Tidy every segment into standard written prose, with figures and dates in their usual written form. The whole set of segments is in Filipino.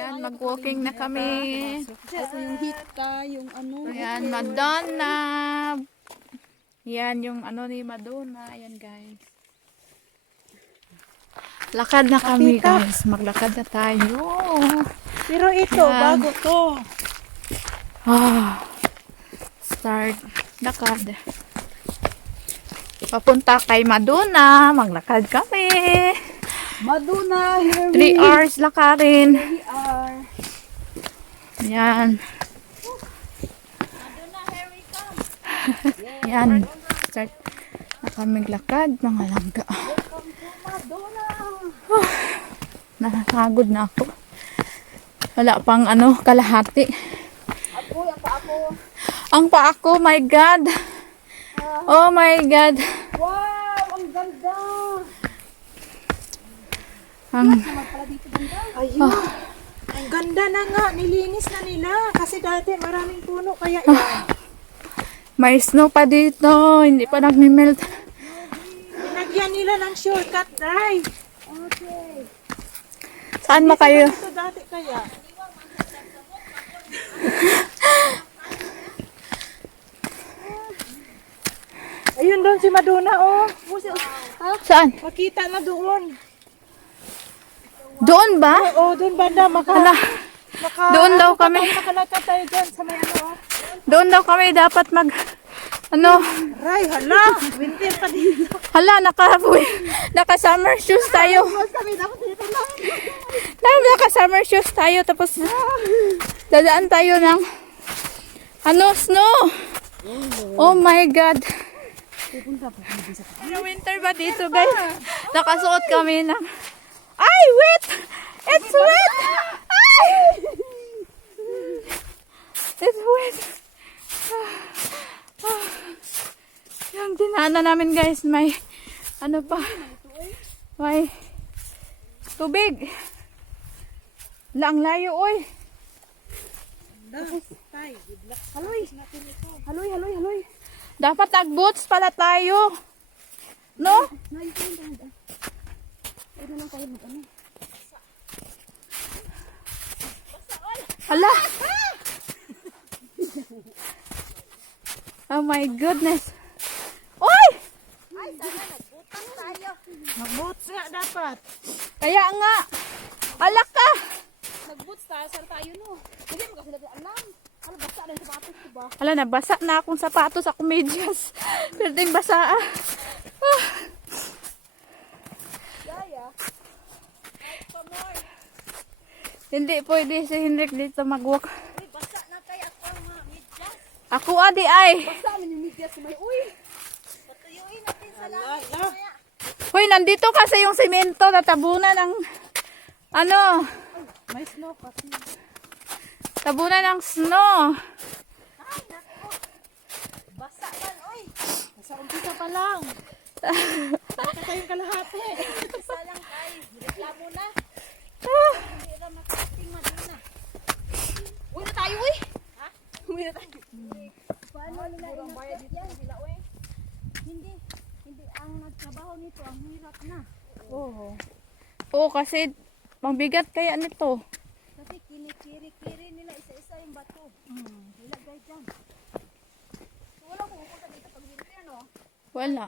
Ayan, mag-walking na kami. Kasi yung hika, yung ano. Ayan, Madonna. Yan, yung ano ni Madonna. Ayan, guys. Lakad na kami, guys. Maglakad na tayo. Pero ito, Ayan. bago to. Start. Lakad. Papunta kay Madonna. Maglakad kami. Madonna, here 3 hours lakarin. we are. Yan. Yan. Start na kami maglakad, mga langga. Nakakagod na ako. Wala pang ano, kalahati. Ang paa ko, my God. Oh my God. Wow, ang ganda. Ang Ayun. Ang ganda na nga, nilinis na nila. Kasi dati maraming puno, kaya yan. may snow pa dito. Hindi pa nagmi-melt. Pinagyan nila ng shortcut drive. Okay. Saan ba kayo? Ito dati kaya. Ayun doon si Madonna, oh. Saan? Makita na doon. Doon ba? Oo, doon banda. Hala. Doon daw kami. Makalakad tayo dyan sa may ano, oh. Doon daw kami dapat mag ano, Ray, hala. Winter pa dito. hala, naka summer shoes tayo. Kami dapat dito lang. Naka summer shoes tayo tapos dadaan tayo ng ano, snow. Oh my God. Ano, winter ba dito, guys? Nakasuot kami ng ay, wet! It's wet! Ay! It's wet! Yung dinaanan namin, guys, may ano pa, may tubig. Lang layo, oy. Haloy. Haloy, haloy, haloy. Dapat nag-boots pala tayo. No? Hala. Oh my goodness. Oy! Mag-boots nga dapat. Kaya nga. Alak ka. Mag-boots tayo, saan tayo no? Hindi mo kasi alam. Ano basta na yung sapatos ko ba? Hala, nabasa na akong sapatos, ako medyas. Pwedeng basa. Yaya. Hindi pwede si Henrik dito mag-walk. Uy, basta na kaya ako mga medyas. Ako adi ay. Basta naman yung medyas may uy. Patuyuin natin sa langit. Hoy, nandito kasi yung simento na tabunan ng ano, May snow kasi. tabunan ng snow. Ay, naku. Basa man, uy. Nasa umpisa pa lang. Baka tayong kalahati. Isa lang tayo. Reklamo na. Hindi na makating Madonna. Uwi na tayo, uy. Ha? Uwi na tayo. Paano nila inakit yan? Hindi. Hindi ang nagtrabaho nito. Ang hirap na. Oo. Oo, kasi mabigat kaya nito. Kasi kinikiri-kiri nila isa-isa yung bato. Ilagay dyan. So, wala kung pupunta dito pag winter, no? Wala.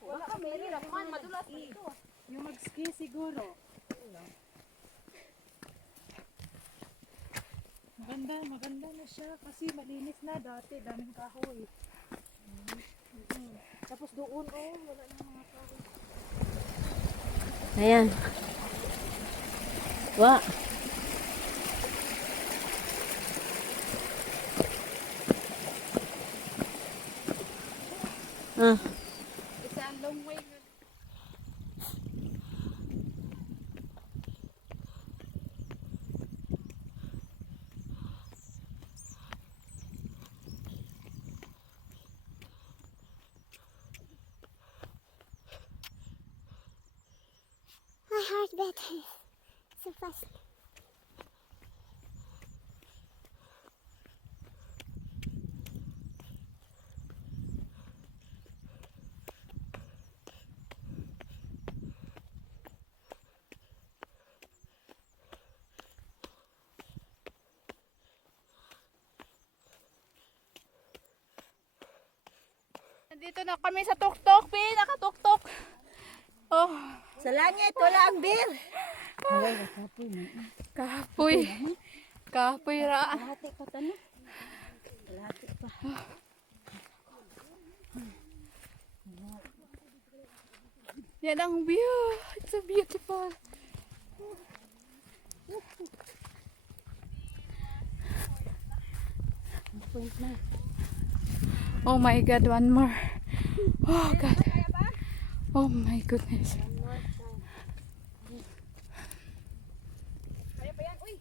Wala ka, may hirap man. Madulas pa ito. Yung mag-ski siguro. Maganda na siya kasi malinis na dati. Daming kahoy. Tapos doon, oh, wala na mga kahoy. Ayan. Wa. It's a long way. My heart better. So fast. Dito na kami sa tuktok, Pi. Nakatuktok. Oh, Sa langit, wala ang beer. kapoy. Kapoy ra. Kalahati pa tano. Kalahati pa. Yan ang view. It's so beautiful. Point na. Oh my God, one more. Oh God. Oh my goodness. Kaya pa yan, uy.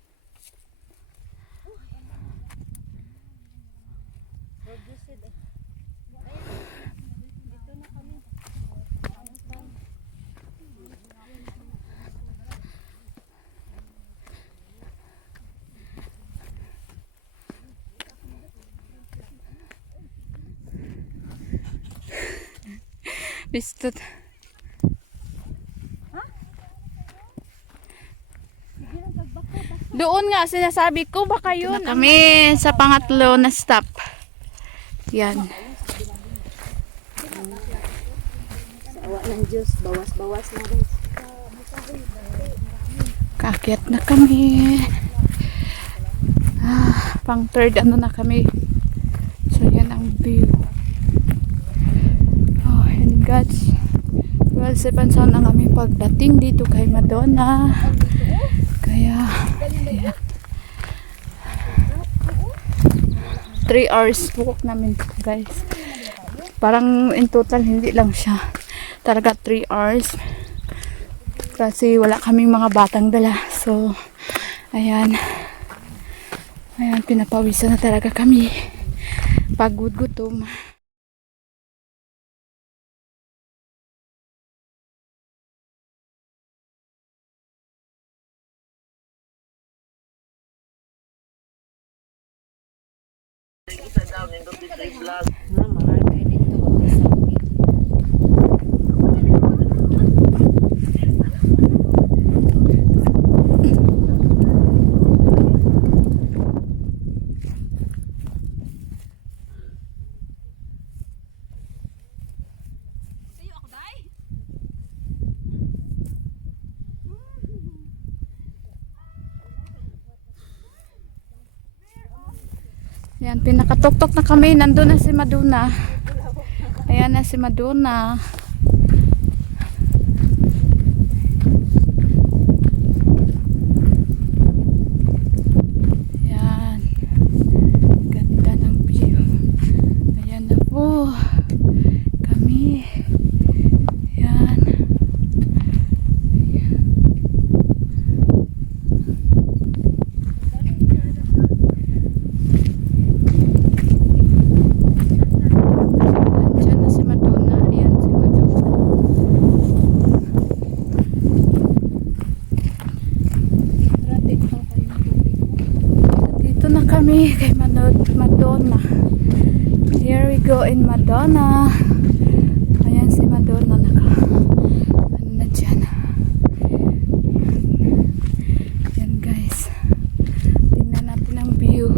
Produced eh. Dito na kami. Bistot. Doon nga sinasabi ko baka yun. Kami sa pangatlo na stop. Yan. Sa awa ng Diyos, bawas-bawas na rin. Kaakyat na kami. Pang third ano na kami. So yan ang view. Oh, and God's well, sepansan na kami pagdating dito kay Madonna. Kaya 3 hours walk namin guys. Parang in total hindi lang siya. Talaga 3 hours. Kasi wala kaming mga batang dala. So, ayan. Ayan, pinapawisan na talaga kami. Pagod, gutom. Mahal kayo dito. Sabi. Ayan, pinakatuktok na kami. Nandun na si Madonna. Ayan na si Madonna. Ayan. Ganda ng view. Ayan na po. Kami. Ayan. Diyan na si Madonna. Ayan si Madonna. Dito na kami kay Madonna. Here we go in Madonna. Ayan si Madonna ano na dyan. Ayan guys. Tingnan natin ang view.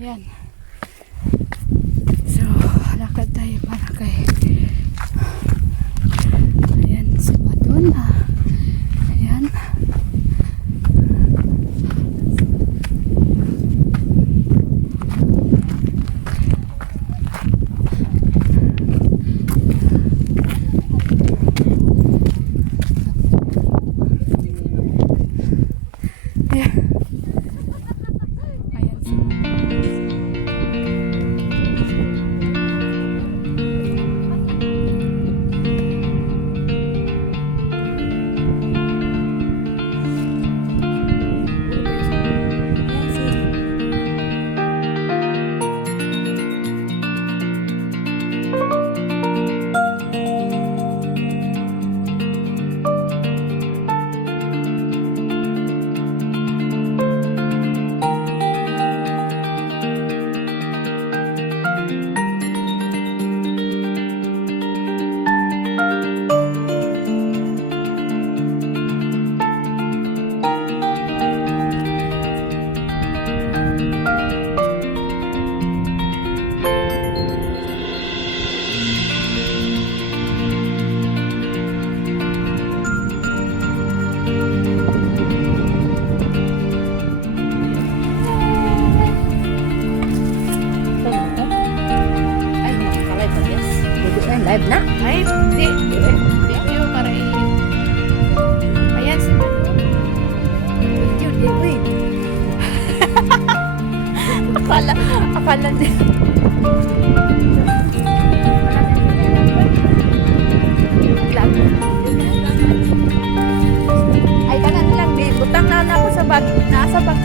Ayan. So, lakad tayo para kay ayan si Madonna. Ayan. Ayan. Ayan si Live na? Ay, hindi. Video para ayan si Video, David. akala din. Ay, kanan lang din. Butang na ako sa bag. Nasa bag.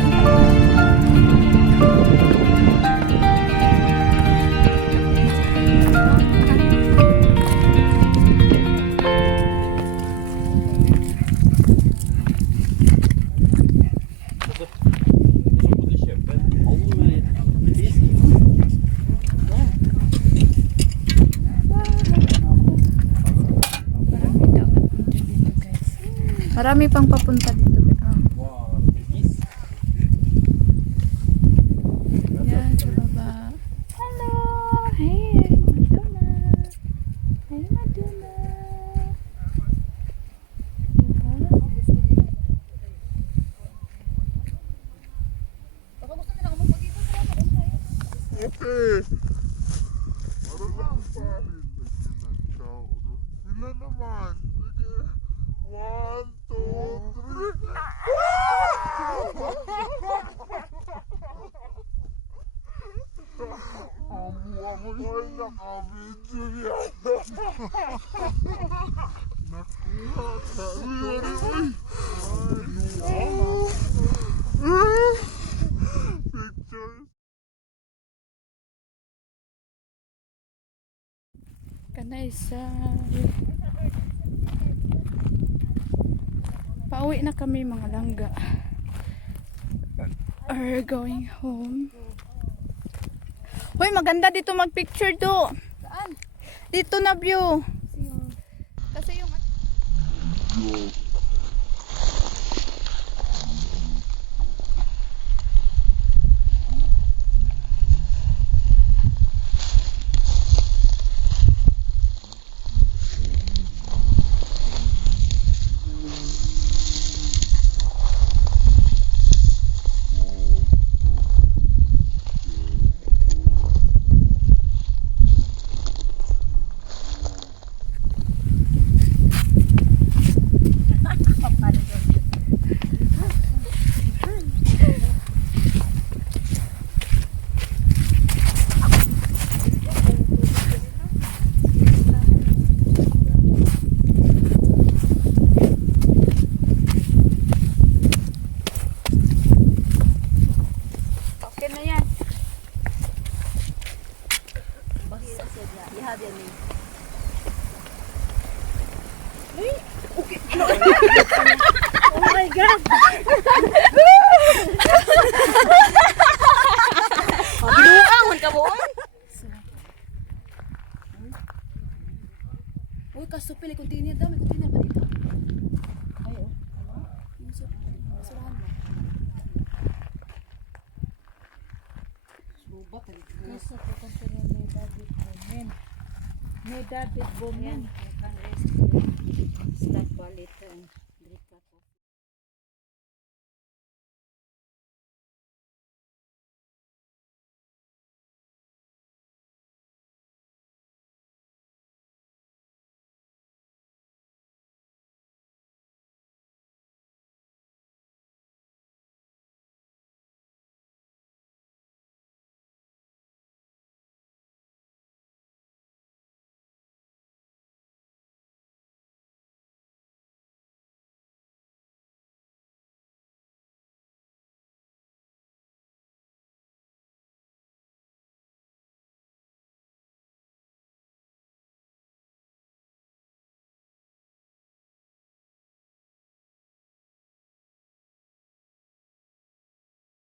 Marami pang papunta dito. Yan, sa baba. Hello! Hey, Madonna! Hey, Madonna! Okay. Parang nakaparin na ginagawa. Sila naman. Sige. 1, 2, 3. Amu-amu ay nakabidyo yan. Nakuha ka. Pictures. Kanay sa pauwi na kami mga langga. Are going home. Hoy, maganda dito mag-picture do. Saan? Dito na view. Kasi yung okay na yan. Basta siya niya. Ihab yan eh. Oh my God! Binuangon ka mo, oy! Uy, kasupil, container daw. May container ba dito? Ay, oh. Yung basurahan mo. Subat, Nasa po kasi na may David Bomen. May David Bomen. yan. Start quality.